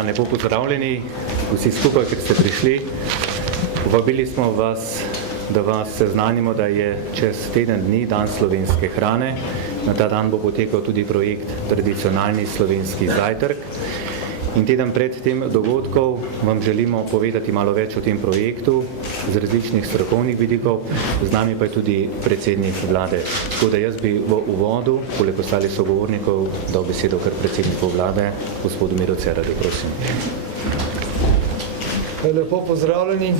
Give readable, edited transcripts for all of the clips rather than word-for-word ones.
dan, lepo pozdravljeni vsi skupaj, ker ste prišli. Povabili smo vas, da vas seznanimo, da je čez teden dni dan slovenske hrane. Na ta dan bo potekal tudi projekt Tradicionalni slovenski zajtrk. In teden pred tem dogodkov vam želimo povedati malo več o tem projektu z različnih strokovnih vidikov. Z nami pa je tudi predsednik vlade. Tako da jaz bi v uvodu, poleg ostalih sogovornikov, dal besedo kar predsedniku vlade, gospodu Miru Cerarju, prosim. Lepo pozdravljeni.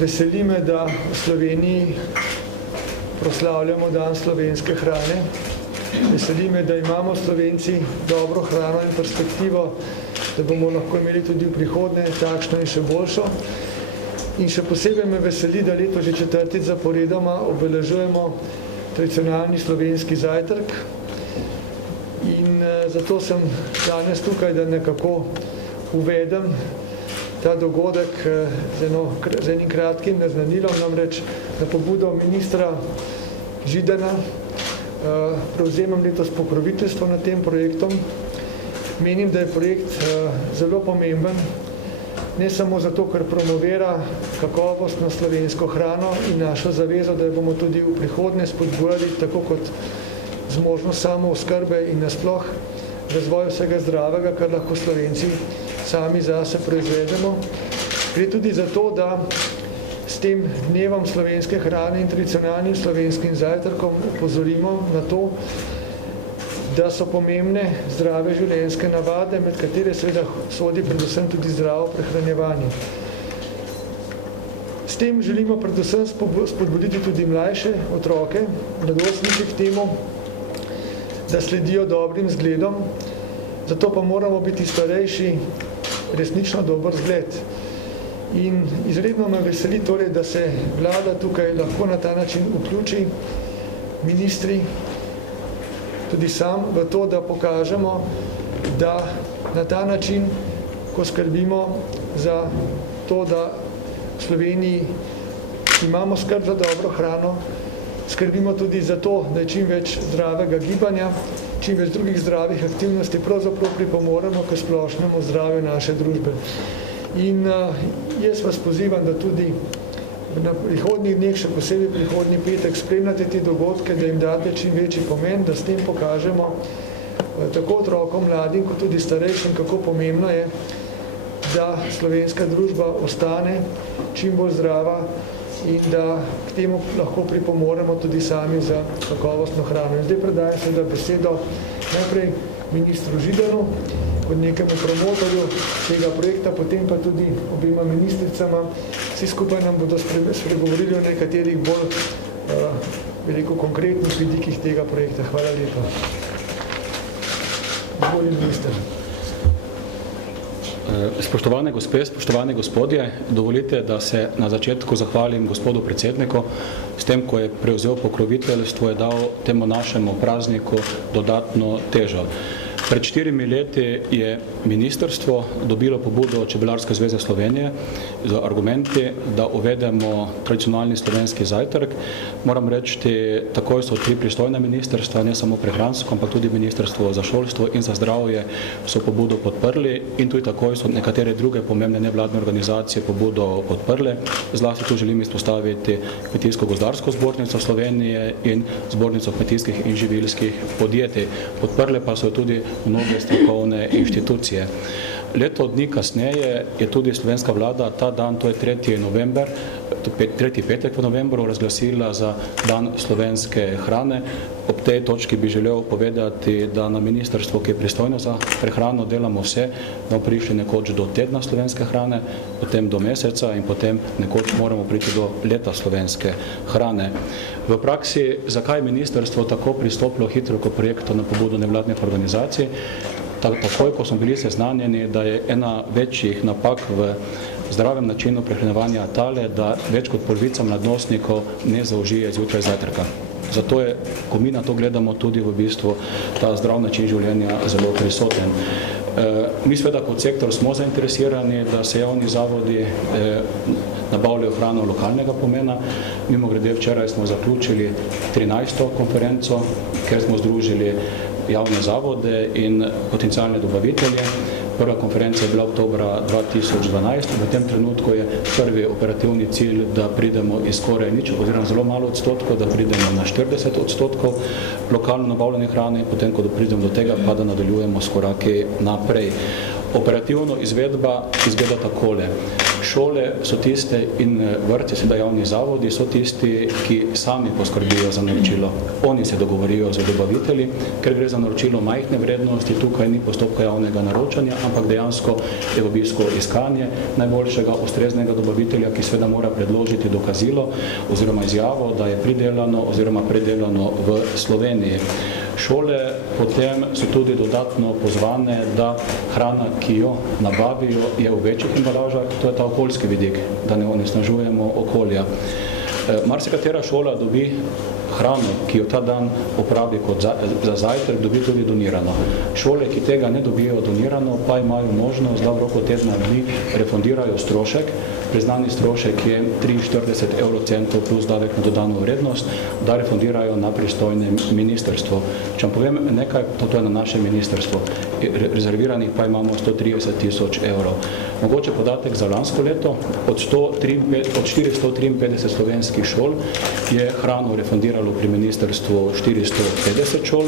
Veseli me, da v Sloveniji proslavljamo dan slovenske hrane. Veseli me, da imamo Slovenci dobro hrano in perspektivo, da bomo lahko imeli tudi v prihodnje takšno in še boljšo. In še posebej me veseli, da leto že četrtič zaporedoma obeležujemo tradicionalni slovenski zajtrk. In zato sem danes tukaj, da nekako uvedem ta dogodek z enim kratkim naznanilom, namreč na pobudo ministra Židana prevzemam letos pokroviteljstvo nad tem projektom. Menim, da je projekt zelo pomemben, ne samo zato, ker promovira kakovostno slovensko hrano in našo zavezo, da jo bomo tudi v prihodnje spodbujali, tako kot zmožnost samooskrbe in nasploh razvoj vsega zdravega, kar lahko Slovenci sami zase proizvedemo. Gre tudi za to, da s tem dnevom slovenske hrane in tradicionalnim slovenskim zajtrkom opozorimo na to, da so pomembne zdrave življenjske navade, med katere seveda sodi predvsem tudi zdravo prehranjevanje. S tem želimo predvsem spodbuditi tudi mlajše otroke, mladostnike k temu, da sledijo dobrim zgledom, zato pa moramo biti starejši resnično dober zgled. In izredno me veseli torej, da se vlada tukaj lahko na ta način vključi, ministri, tudi sam, v to, da pokažemo, da na ta način, ko skrbimo za to, da v Sloveniji imamo skrb za dobro hrano, skrbimo tudi za to, da je čim več zdravega gibanja, čim več drugih zdravih aktivnosti, pravzaprav pripomoremo k splošnemu zdravju naše družbe. In jaz vas pozivam, da tudi na prihodnjih dneh, še posebej prihodnji petek, spremljate te dogodke, da jim date čim večji pomen, da s tem pokažemo tako otrokom, mladim, kot tudi starejšim, kako pomembno je, da slovenska družba ostane čim bolj zdrava in da k temu lahko pripomoremo tudi sami za kakovostno hrano. In zdaj predajam seveda besedo najprej ministru Židanu, kot nekemu promotorju tega projekta, potem pa tudi obima ministricama. Vsi skupaj nam bodo spregovorili o nekaterih bolj veliko konkretnih vidikih tega projekta. Hvala lepa. Izvolite, minister. Spoštovane gospe, spoštovani gospodje, dovolite, da se na začetku zahvalim gospodu predsedniku. S tem, ko je prevzel pokroviteljstvo, je dal temu našemu prazniku dodatno težo. Pred 4 leti je ministrstvo dobilo pobudo Čebelarske zveze Slovenije z argumenti, da uvedemo tradicionalni slovenski zajtrk. Moram reči, takoj so 3 pristojna ministrstva, ne samo prehransko, ampak tudi ministrstvo za šolstvo in za zdravje so pobudo podprli in tudi takoj so nekatere druge pomembne nevladne organizacije pobudo podprle. Zlasti tu želim izpostaviti Kmetijsko-gozdarsko zbornico Slovenije in zbornico kmetijskih in živilskih podjetij. Podprle pa so tudi mnoge strokovne inštitucije. Leto dni kasneje je tudi slovenska vlada ta dan, to je 3. november, 3. petek v novembru, razglasila za dan slovenske hrane. Ob tej točki bi želel povedati, da na ministrstvu, ki je pristojno za prehrano, delamo vse, da bomo prišli nekoč do tedna slovenske hrane, potem do meseca in potem nekoč moramo priti do leta slovenske hrane. V praksi, zakaj je ministrstvo tako pristopilo hitro k projektu na pobudo nevladnih organizacij? Takoj, ko smo bili seznanjeni, da je ena večjih napak v zdravem načinu prehranjevanja tale, da več kot polovica mladostnikov ne zaužije zjutraj zajtrka. Zato je, ko mi na to gledamo, tudi v bistvu ta zdrav način življenja zelo prisoten. Mi seveda kot sektor smo zainteresirani, da se javni zavodi nabavljajo hrano lokalnega pomena. Mimogrede, včeraj smo zaključili 13. konferenco, kjer smo združili javne zavode in potencialne dobavitelje. Prva konferenca je bila oktobra 2012. V tem trenutku je prvi operativni cilj, da pridemo iz skoraj nič, oziroma zelo malo odstotkov, da pridemo na 40% lokalno nabavljene hrane, potem, ko pridemo do tega, pa da nadaljujemo s koraki naprej. Operativno izvedba izgleda takole. Šole so tiste in vrtci, sedaj javni zavodi, so tisti, ki sami poskrbijo za naročilo. Oni se dogovorijo z dobavitelji, ker gre za naročilo majhne vrednosti, tukaj ni postopka javnega naročanja, ampak dejansko je v bistvu iskanje najboljšega ustreznega dobavitelja, ki seveda mora predložiti dokazilo oziroma izjavo, da je pridelano oziroma predelano v Sloveniji. Šole potem so tudi dodatno pozvane, da hrana, ki jo nabavijo, je v večjih embalažah, to je ta okoljski vidik, da ne onesnažujemo okolja. Marsikatera šola dobi hrano, ki jo ta dan uporabi kot za zajtrk, dobi tudi donirano. Šole, ki tega ne dobijo donirano, pa imajo možnost, da v roku tedna dni refundirajo strošek. Priznani strošek je 43 evrocentov plus davek na dodano vrednost, da refundirajo na pristojnem ministrstvu. Če vam povem nekaj, to je na našem ministrstvu. Rezerviranih pa imamo 130 tisoč evrov. Mogoče podatek za lansko leto, od 453 slovenskih šol je hrano refundiralo pri ministrstvu 450 šol,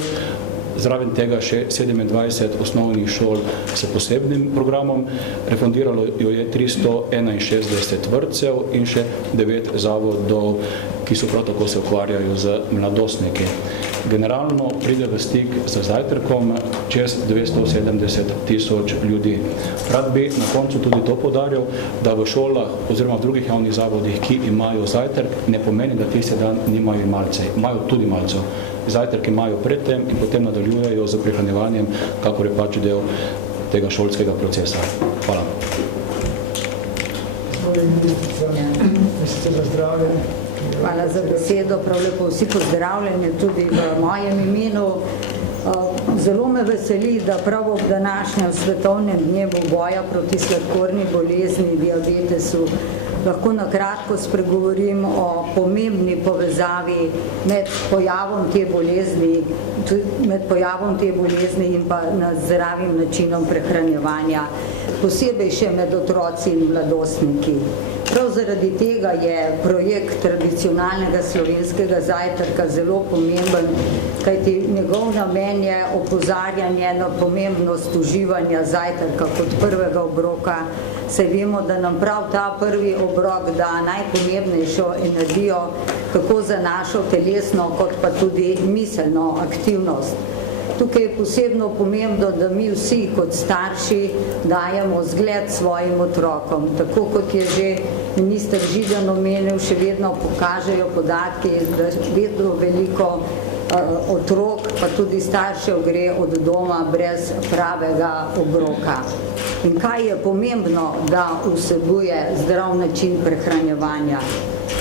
zraven tega še 27 osnovnih šol s posebnim programom, refundiralo jo je 361 vrtcev in še 9 zavodov, ki so prav tako se ukvarjajo z mladostniki. Generalno pride v stik z zajtrkom čez 270 tisoč ljudi. Rad bi na koncu tudi to poudaril, da v šolah oziroma v drugih javnih zavodih, ki imajo zajtrk, ne pomeni, da tisti dan nimajo malce. Imajo tudi malcev. Zajtrk imajo predtem in potem nadaljujejo z prehranjevanjem, kakor je pač del tega šolskega procesa. Hvala. Ministrica za zdravje. Hvala za besedo, prav lepo vsi pozdravljeni tudi v mojem imenu. Zelo me veseli, da prav ob današnjem svetovnem dnevu boja proti sladkorni bolezni, diabetesu, lahko na kratko spregovorim o pomembni povezavi med pojavom te bolezni in pa zdravim načinom prehranjevanja, posebej še med otroci in mladostniki. Prav zaradi tega je projekt tradicionalnega slovenskega zajtrka zelo pomemben, kajti njegov namen je opozarjanje na pomembnost uživanja zajtrka kot prvega obroka, saj vemo, da nam prav ta prvi obrok da najpomembnejšo energijo tako za našo telesno kot pa tudi miselno aktivnost. Tukaj je posebno pomembno, da mi vsi kot starši dajemo zgled svojim otrokom. Tako kot je že minister Židan omenil, še vedno pokažejo podatki, da vedno veliko otrok, pa tudi staršev gre od doma brez pravega obroka. In kaj je pomembno, da vsebuje zdrav način prehranjevanja?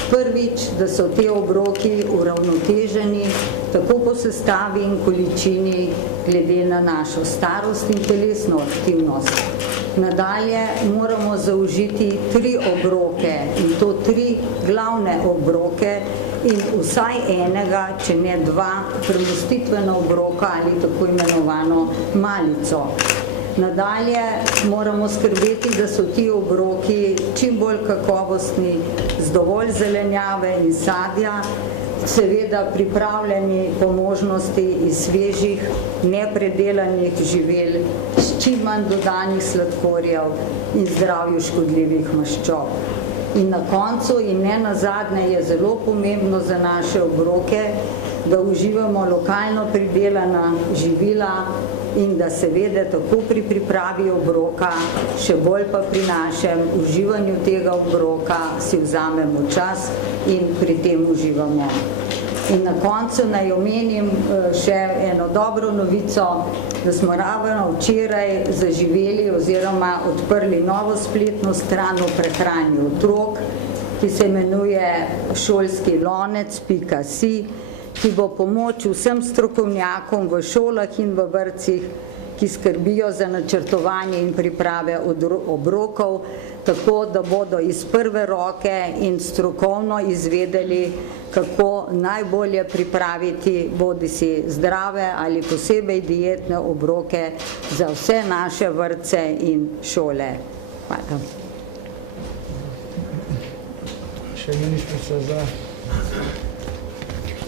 Prvič, da so te obroki uravnoteženi tako po sestavi in količini glede na našo starost in telesno aktivnost. Nadalje moramo zaužiti 3 obroke in to 3 glavne obroke in vsaj enega, če ne 2, premostitvena obroka ali tako imenovano malico. Nadalje moramo skrbeti, da so ti obroki čim bolj kakovostni, z dovolj zelenjave in sadja, seveda pripravljeni po možnosti iz svežih, nepredelanih živel, s čim manj dodanih sladkorjev in zdravju škodljivih maščob. In na koncu in ne nazadnje je zelo pomembno za naše obroke, da uživamo lokalno pridelana živila in da seveda tako pri pripravi obroka, še bolj pa pri našem uživanju tega obroka si vzamemo čas in pri tem uživamo. In na koncu naj omenim še eno dobro novico, da smo ravno včeraj zaživeli oziroma odprli novo spletno stran o prehrani otrok, ki se imenuje šolskilonec.si, ki bo pomoč vsem strokovnjakom v šolah in v vrtcih, ki skrbijo za načrtovanje in priprave obrokov, tako da bodo iz prve roke in strokovno izvedeli, kako najbolje pripraviti bodisi zdrave ali posebej dietne obroke za vse naše vrtce in šole. Hvala. Še ministrica za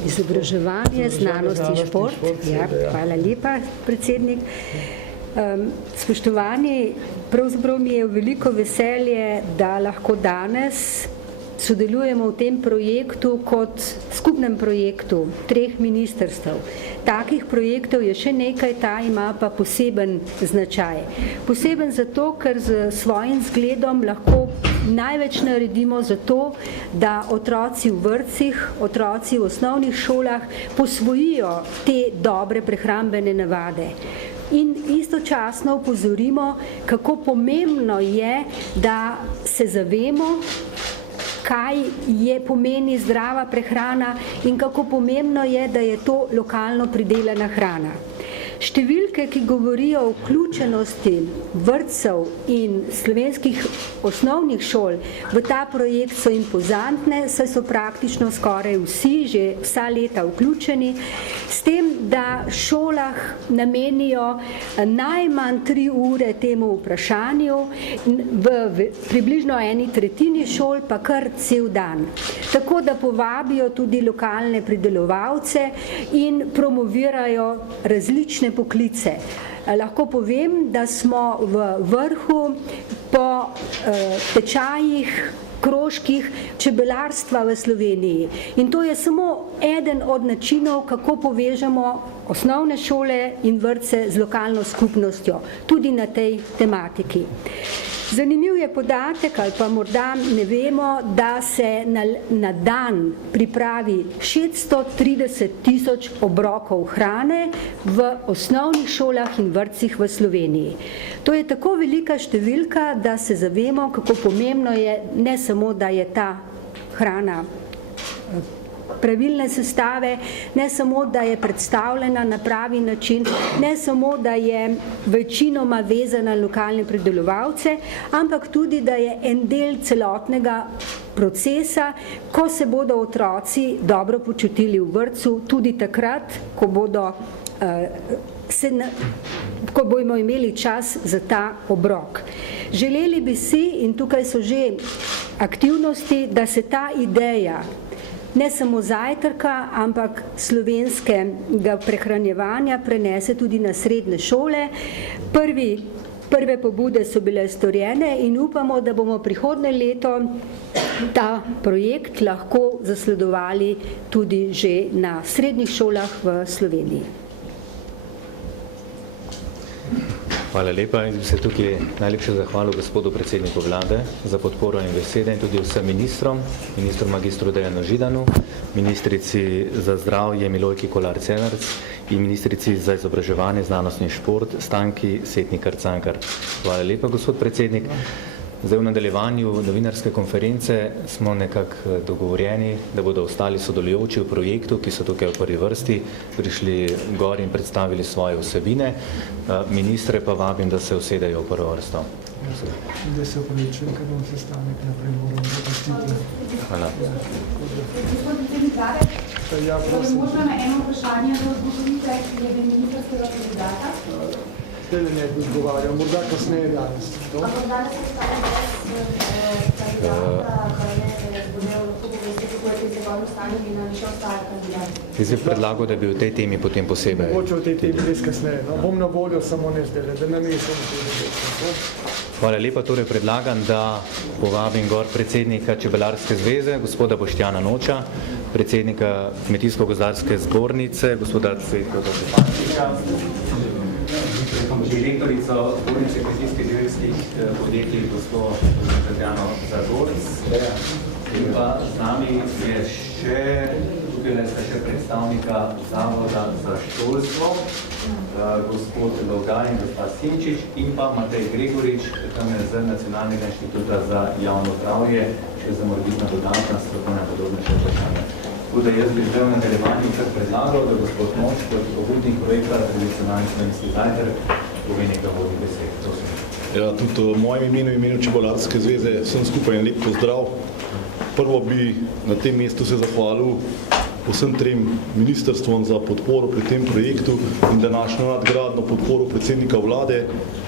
izobraževanje, znanost in šport. Ja, hvala lepa, predsednik. Spoštovani, pravzaprav mi je veliko veselje, da lahko danes sodelujemo v tem projektu kot skupnem projektu 3 ministrstev. Takih projektov je še nekaj, ta ima pa poseben značaj. Poseben zato, ker z svojim zgledom lahko največ naredimo za to, da otroci v vrtcih, otroci v osnovnih šolah posvojijo te dobre prehrambene navade. In istočasno opozorimo, kako pomembno je, da se zavemo, kaj je pomeni zdrava prehrana in kako pomembno je, da je to lokalno pridelana hrana. Številke, ki govorijo o vključenosti vrtcev in slovenskih osnovnih šol v ta projekt so impozantne, saj so praktično skoraj vsi že vsa leta vključeni, s tem, da šolah namenijo najmanj 3 ure temu vprašanju, v približno 1/3 šol pa kar cel dan. Tako da povabijo tudi lokalne pridelovalce in promovirajo različne poklice. Lahko povem, da smo v vrhu po tečajih krožkih čebelarstva v Sloveniji. In to je samo eden od načinov, kako povežemo osnovne šole in vrtce z lokalno skupnostjo, tudi na tej tematiki. Zanimiv je podatek, ali pa morda ne vemo, da se na dan pripravi 630.000 obrokov hrane v osnovnih šolah in vrtcih v Sloveniji. To je tako velika številka, da se zavemo, kako pomembno je ne samo, da je ta hrana pravilne sestave, ne samo, da je predstavljena na pravi način, ne samo, da je večinoma vezana na lokalne pridelovalce, ampak tudi, da je en del celotnega procesa, ko se bodo otroci dobro počutili v vrtcu, tudi takrat, ko bomo imeli čas za ta obrok. Želeli bi si, in tukaj so že aktivnosti, da se ta ideja ne samo zajtrka, ampak slovenskega prehranjevanja prenese tudi na srednje šole. Prve pobude so bile storjene in upamo, da bomo prihodnje leto ta projekt lahko zasledovali tudi že na srednjih šolah v Sloveniji. Hvala lepa in bi se tukaj najlepše zahvalil gospodu predsedniku vlade za podporo in besede in tudi vsem ministrom, ministru magistru Dejanu Židanu, ministrici za zdravje Milojki Kolar Celarc in ministrici za izobraževanje, znanost in šport Stanki Setnikar Cankar. Hvala lepa, gospod predsednik. Zdaj v nadaljevanju novinarske konference smo nekako dogovorjeni, da bodo ostali sodelujoči v projektu, ki so tukaj v prvi vrsti, prišli gor in predstavili svoje vsebine. Ministre pa vabim, da se usedejo v prvo vrsto. Da se upravičujem, ker bom sestanek naprej moral zapustiti. Hvala. Gospod predsednik vlade, je možno na eno vprašanje, da odgovorite glede ministrskega kandidata? Zdaj ne bi odgovarjal, morda kasneje danes. Ampak danes se stane brez kandidata, kaj ne zbunel, lahko poveste, kako je te zagovno stanje in nam še ostaja kandidat. Jaz bi predlagal, da bi v tej temi potem posebej. Mogoče v tej temi res kasneje. No, bom na voljo samo ne zdaj, da nam je samo Hvala lepa, torej predlagam, da povabim gor predsednika Čebelarske zveze, gospoda Boštjana Noča, predsednika Kmetijsko-gozdarske zbornice, gospoda Cvetka Župančiča, direktorico zbornice kmetijskih živilskih podjetij, gospod Tatjano Zagorc. In pa z nami je tukaj še predstavnika Zavoda za šolstvo, gospod Logaj in gospod Simčič in pa Matej Gregorič, tam je z Nacionalnega inštituta za javno zdravje, še za morbitna dodatna strokovna podobnejša vprašanja. Tako da jaz bi zdaj v nadaljevanju kar predlagal, da gospod Noč kot pobudnik projekta tradicionalni slovenski zajtrk pove nekaj vodnih besed. Ja, tudi v mojem imenu, imenu Čebelarske zveze, vsem skupaj en lep pozdrav. Prvo bi na tem mestu se zahvalil vsem trem ministrstvom za podporo pri tem projektu in današnjo nadgradno podporo predsednika vlade.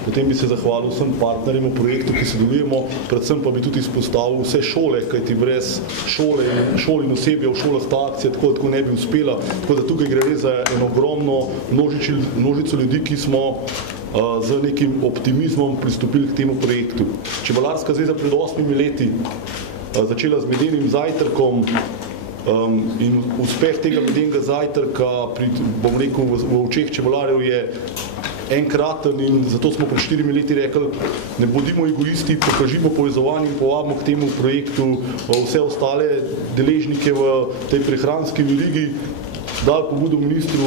Potem bi se zahvalil vsem partnerjem v projektu, ki sodelujemo, predvsem pa bi tudi izpostavil vse šole, kajti brez šol in osebja v šolah ta akcija tako ne bi uspela. Tako da tukaj gre res za eno ogromno množico ljudi, ki smo z nekim optimizmom pristopili k temu projektu. Čebelarska zveza pred 8 leti začela z medenim zajtrkom in uspeh tega medenega zajtrka bom rekel, v očeh čebelarjev je enkraten in zato smo pred 4 leti rekli, ne bodimo egoisti, pokažimo povezovanje in povabimo k temu projektu vse ostale deležnike v tej prehranski verigi, dali pobudo ministru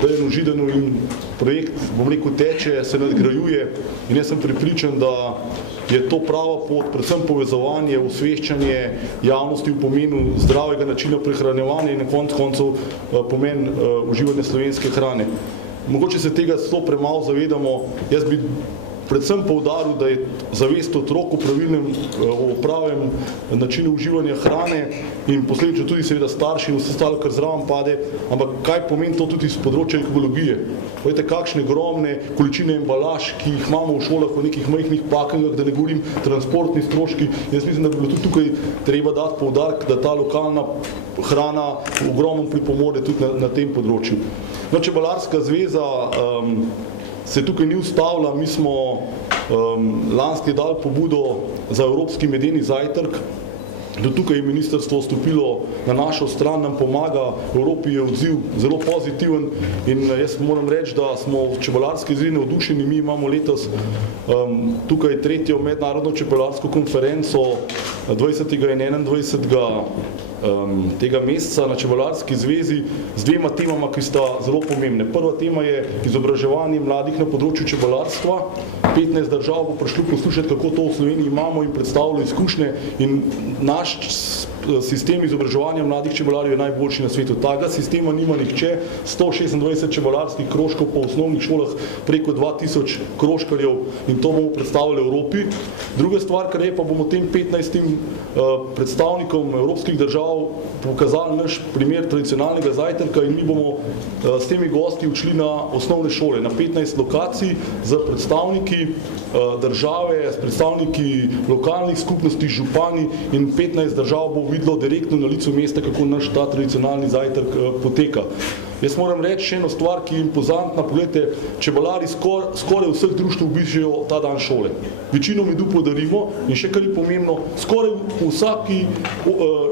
Dejanu Židanu in projekt, bom rekel, teče, se nadgrajuje in jaz sem prepričan, da je to prava pot, predvsem povezovanje, osveščanje javnosti v pomenu zdravega načina prehranjevanja in na koncu pomen uživanja slovenske hrane. Mogoče se tega zelo premalo zavedamo, jaz bi predvsem poudaril, da je zavest otrok o pravem načinu uživanja hrane in posledično tudi seveda starši in vse ostalo, kar zraven pade, ampak kaj pomeni to tudi iz področja ekologije. Veste, kakšne ogromne količine embalaž, ki jih imamo v šolah v nekih majhnih pakingah, da ne govorim transportni stroški. Jaz mislim, da bi bilo tudi tukaj treba dati poudarek, da ta lokalna hrana ogromno pripomore tudi na tem področju. No, Čebelarska zveza se tukaj ni ustavila, mi smo lanski dali pobudo za evropski medeni zajtrk. Do tukaj je ministrstvo stopilo na našo stran, nam pomaga, v Evropi je odziv zelo pozitiven in jaz moram reči, da smo v Čebelarski zvezi navdušeni, mi imamo letos tukaj 3. mednarodno čebelarsko konferenco 20. in 21. tega meseca na Čebelarski zvezi z dvema temama, ki sta zelo pomembne. Prva tema je izobraževanje mladih na področju čebelarstva. 15 držav bo prišlo poslušati, kako to v Sloveniji imamo in predstavljalo izkušnje in naš sistem izobraževanja mladih čebelarjev je najboljši na svetu. Tega sistema nima nihče, 126 čebelarskih krožkov po osnovnih šolah, preko 2000 krožkarjev in to bomo predstavili v Evropi. Druga stvar, kar je, pa bomo tem 15 predstavnikom evropskih držav pokazali naš primer tradicionalnega zajtrka in mi bomo s temi gosti odšli na osnovne šole, na 15 lokacij z predstavniki države, s predstavniki lokalnih skupnosti, župani in 15 držav bo videlo direktno na licu mesta, kako naš ta tradicionalni zajtrk poteka. Jaz moram reči še eno stvar, ki je impozantna, pogledajte, čebelari skoraj vseh društv obiščejo ta dan šole. Večino medu podarimo in še kar je pomembno, skoraj v vsaki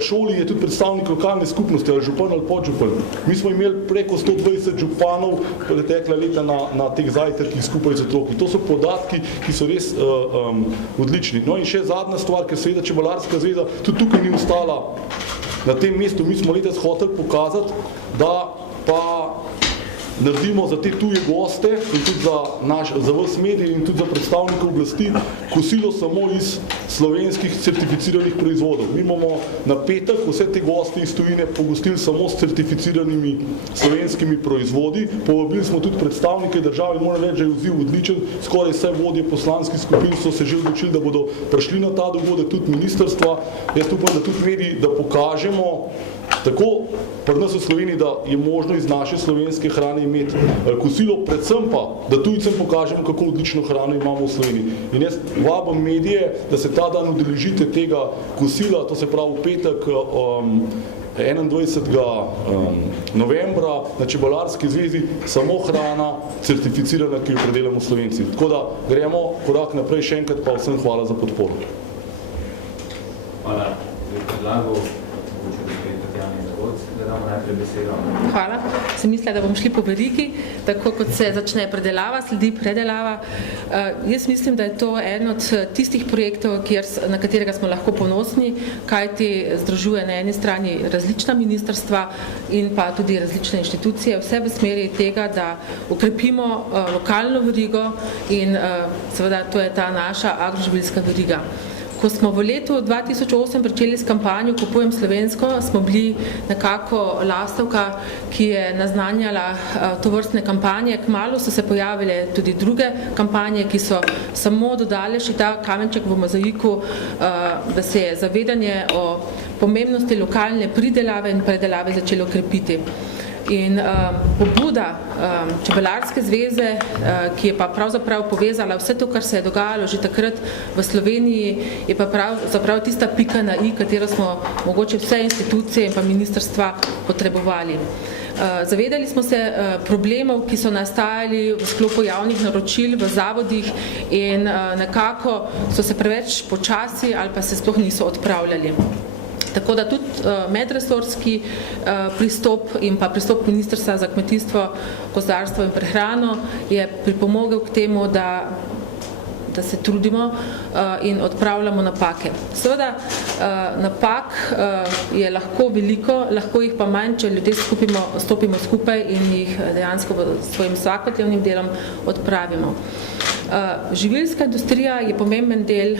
šoli je tudi predstavnik lokalne skupnosti, ali župan ali podžupan. Mi smo imeli preko 120 županov pretekla leta na teh zajtrkih skupaj z otroki. To so podatki, ki so res odlični. No in še zadnja stvar, ker seveda Čebelarska zveza tudi tukaj ni ostala na tem mestu. Mi smo letos hoteli pokazati, da pa naredimo za te tuje goste in tudi za vas medije in tudi za predstavnike oblasti kosilo samo iz slovenskih certificiranih proizvodov. Mi bomo na petek vse te goste iz tujine pogostili samo s certificiranimi slovenskimi proizvodi. Povabili smo tudi predstavnike države in moram reči, da je odziv odličen. Skoraj vse vodje poslanskih skupin so se že odločili, da bodo prišli na ta dogodek, tudi ministrstva. Jaz upam, da tudi mediji, da pokažemo tako pri nas v Sloveniji, da je možno iz naše slovenske hrane imeti kosilo, predvsem pa, da tujcem pokažemo, kako odlično hrano imamo v Sloveniji. In jaz vabim medije, da se ta dan udeležite tega kosila, to se pravi v petek 21. novembra na Čebelarski zvezi, samo hrana certificirana, ki jo predelamo Slovenci. Tako da gremo korak naprej, še enkrat pa vsem hvala za podporo. Hvala. Predlagal da damo najprej besedo. Hvala. Sem mislila, da bomo šli po verigi, tako kot se začne predelava, sledi predelava. Jaz mislim, da je to eden od tistih projektov, na katerega smo lahko ponosni, kajti združuje na eni strani različna ministrstva in pa tudi različne inštitucije, vse v smeri tega, da ukrepimo lokalno verigo in seveda to je ta naša agroživilska veriga. Ko smo v letu 2008 pričeli s kampanjo Kupujem slovensko, smo bili nekako lastovka, ki je naznanjala tovrstne kampanje. Kmalu so se pojavile tudi druge kampanje, ki so samo dodale še ta kamenček v mozaiku, da se je zavedanje o pomembnosti lokalne pridelave in predelave začelo krepiti. In pobuda Čebelarske zveze, ki je pa pravzaprav povezala vse to, kar se je dogajalo že takrat v Sloveniji, je pa pravzaprav tista pika na i, katero smo mogoče vse institucije in pa ministrstva potrebovali. Zavedali smo se problemov, ki so nastajali v sklopu javnih naročil v zavodih in nekako so se preveč počasi ali pa se sploh niso odpravljali. Tako da tudi medresorski pristop in pa pristop Ministrstva za kmetijstvo, gozdarstvo in prehrano je pripomogel k temu, da se trudimo in odpravljamo napake. Seveda, napak je lahko veliko, lahko jih pa manj, če ljudje stopimo skupaj in jih dejansko s svojim vsakodnevnim delom odpravimo. Živilska industrija je pomemben del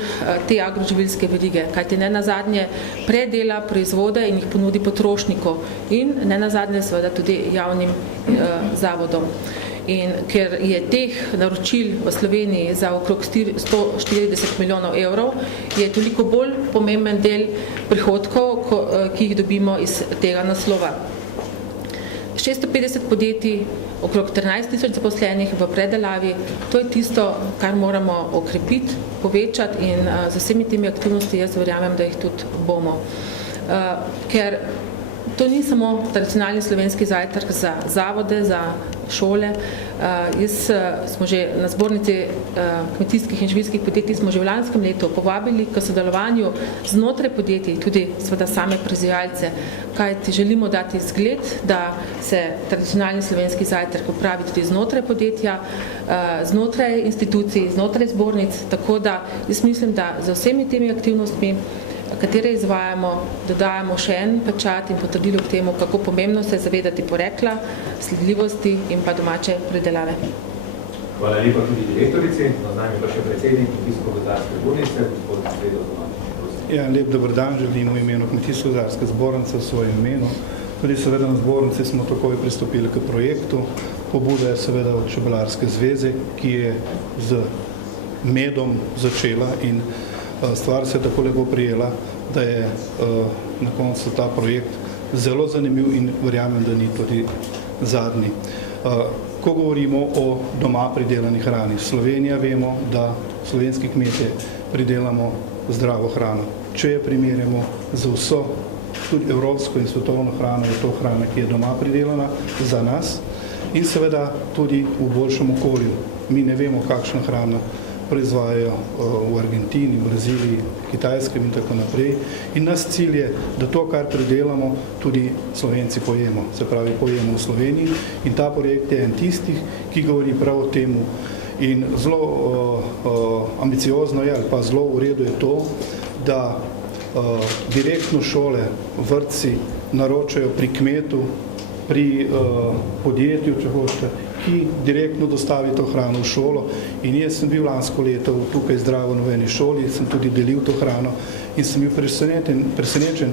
te agroživilske verige, kajti ne nazadnje predela proizvode in jih ponudi potrošniku in ne nazadnje seveda tudi javnim zavodom. In ker je teh naročil v Sloveniji za okrog 140 milijonov evrov, je toliko bolj pomemben del prihodkov, ki jih dobimo iz tega naslova. 650 podjetij, okrog 13 tisoč zaposlenih v predelavi, to je tisto, kar moramo okrepiti, povečati in z vsemi temi aktivnosti jaz verjamem, da jih tudi bomo. Ker to ni samo tradicionalni slovenski zajtrk za zavode, za šole. Smo že na zbornici kmetijskih in živilskih podjetij smo že v lanskem letu povabili k sodelovanju znotraj podjetij, tudi seveda same proizvajalce, kajti želimo dati zgled, da se tradicionalni slovenski zajtrk upravi tudi znotraj podjetja, znotraj institucij, znotraj zbornic, tako da jaz mislim, da za vsemi temi aktivnostmi, katere izvajamo, dodajamo še en pečat in potrdilo k temu, kako pomembno se je zavedati porekla, sledljivosti in pa domače predelave. Hvala lepa tudi direktorici, z nami pa še predsednik Kmetijsko-gozdarske zbornice, gospod Fredo Tomačič. Ja, lep dober dan želim v imenu Kmetijsko-gozdarske zbornice v svojem imenu. Tudi seveda na zbornici smo takoj pristopili k projektu. Pobuda je seveda od Čebelarske zveze, ki je z medom začela in stvar se je tako lepo prijela, da je na koncu ta projekt zelo zanimiv in verjamem, da ni tudi zadnji. Ko govorimo o doma pridelani hrani, Slovenija vemo, da slovenski kmetje pridelamo zdravo hrano. Če je primerjamo z vso, tudi evropsko in svetovno hrano, je to hrana, ki je doma pridelana za nas in seveda tudi v boljšem okolju. Mi ne vemo, kakšna hrana proizvajajo v Argentini, Braziliji, Kitajskem in tako naprej. In nas cilj je, da to, kar pridelamo, tudi Slovenci pojemo. Se pravi, pojemo v Sloveniji in ta projekt je en tistih, ki govori prav o temu. In zelo ambiciozno je, ali pa zelo v redu je to, da direktno šole, vrtci naročajo pri kmetu, pri podjetju, če hočete, ki direktno dostavi to hrano v šolo. In jaz sem bil lansko leto tukaj zdravo v eni šoli, sem tudi delil to hrano in sem bil presenečen,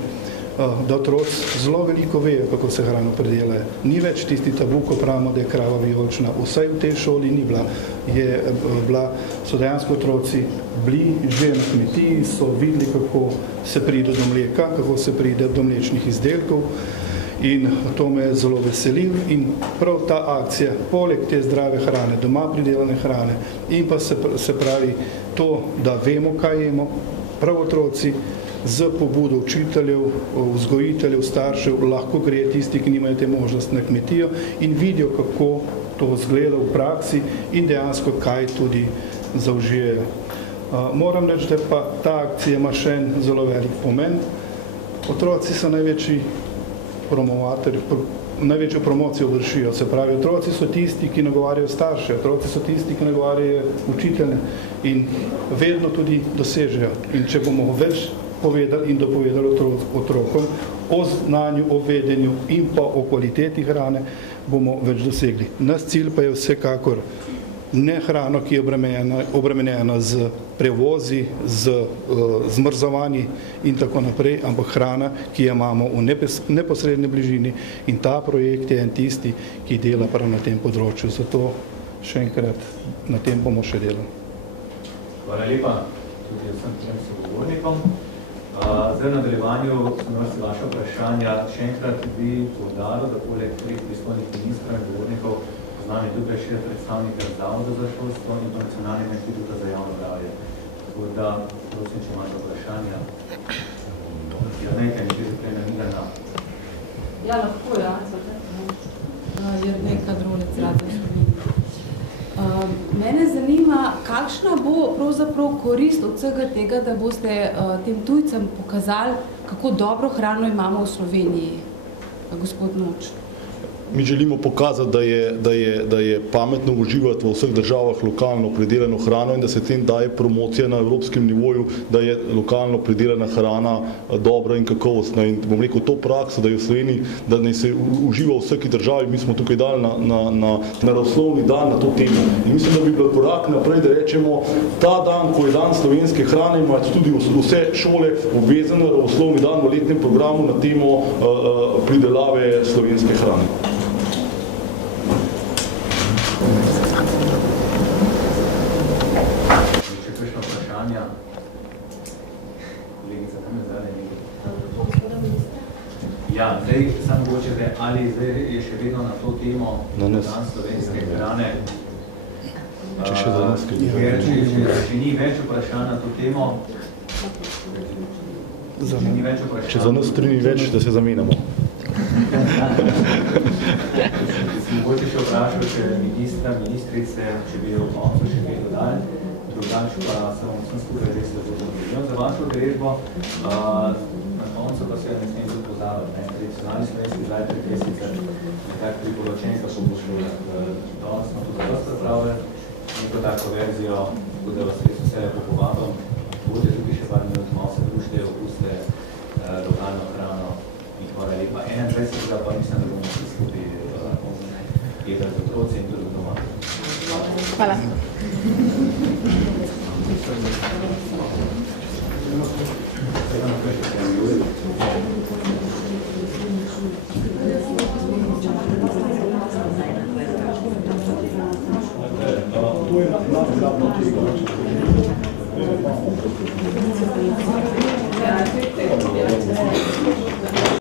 da otroci zelo veliko vejo, kako se hrano predelajo. Ni več tisti tabu, ko pravimo, da je krava vijolična. Vsaj v tej šoli ni bila. So dejansko otroci bili že na kmetiji, so videli, kako se pride do mleka, kako se pride do mlečnih izdelkov. In to me je zelo veselil in prav ta akcija, poleg te zdrave hrane, doma pridelane hrane in pa se pravi to, da vemo, kaj jemo, prav otroci z pobudo učiteljev, vzgojiteljev, staršev, lahko gre tisti, ki nimajo te možnosti na kmetijo in vidijo, kako to izgleda v praksi in dejansko kaj tudi zaužijejo. Moram reči, da pa ta akcija ima še en zelo velik pomen. Otroci so največjo promocijo vršijo. Se pravi, otroci so tisti, ki nagovarjajo starše, otroci so tisti, ki nagovarjajo učitelje in vedno tudi dosežejo. In če bomo več povedali in dopovedali otrokom o znanju, o vedenju in pa o kvaliteti hrane, bomo več dosegli. Naš cilj pa je vsekakor ne hrano, ki je obremenjena z prevozi, z zmrzovanji in tako naprej, ampak hrana, ki jo imamo v neposredni bližini in ta projekt je en tisti, ki dela prav na tem področju. Zato še enkrat na tem bomo še delali. Hvala lepa tudi vsem trem sogovornikom. Zdaj v nadaljevanju sem vas vaše vprašanja. Še enkrat bi poudaril, da poleg treh pristojnih ministrov in govornikov z nami tukaj še predstavnika Zavoda za šolstvo in Nacionalnega inštituta za javno zdravje. Tako da, prosim, če imate vprašanja. Ja, nekaj, nekaj se prej namigana. Ja, lahko, ja. Jernejka Drolec, Radio Slovenija. Mene zanima, kakšna bo pravzaprav korist od vsega tega, da boste tem tujcem pokazali, kako dobro hrano imamo v Sloveniji, gospod Noč. Mi želimo pokazati, da je pametno uživati v vseh državah lokalno pridelano hrano in da se tem daje promocija na evropskem nivoju, da je lokalno pridelana hrana dobra in kakovostna. In bom rekel, to prakso, da je v Sloveniji, da ne se uživa v vsaki državi, mi smo tukaj dali na naravoslovni dan na to temo. In mislim, da bi bil korak naprej, da rečemo, ta dan, ko je dan slovenske hrane, ima tudi vse šole obvezen naravoslovni dan v letnem programu na temo pridelave slovenske hrane. Ja, zdaj samo mogoče, ali zdaj je še vedno na to temo dan slovenske hrane. Če še za nas Če ni več vprašanj na to temo, če za nas tri ni več, da se zamenjamo. Mogoče še vprašal še ministra, ministrice, če bi v koncu še kaj dodali, drugače pa sem vsem skupaj res lepo zadovoljen za vašo udeležbo. Na koncu pa se ne smem tudi pozabiti. Tradicionalni slovenski zajtrk je sicer nekaj priporočen, kako bo šlo. Danes smo tudi dosta pravili, neko tako verzijo, tako da vas res vse lepo povabim. Bote tukaj še par minut, malo se družite, okuste lokalno hrano in hvala lepa. 21. pa mislim, da bomo vsi skupaj jedli z otroci in tudi doma. Hvala. To je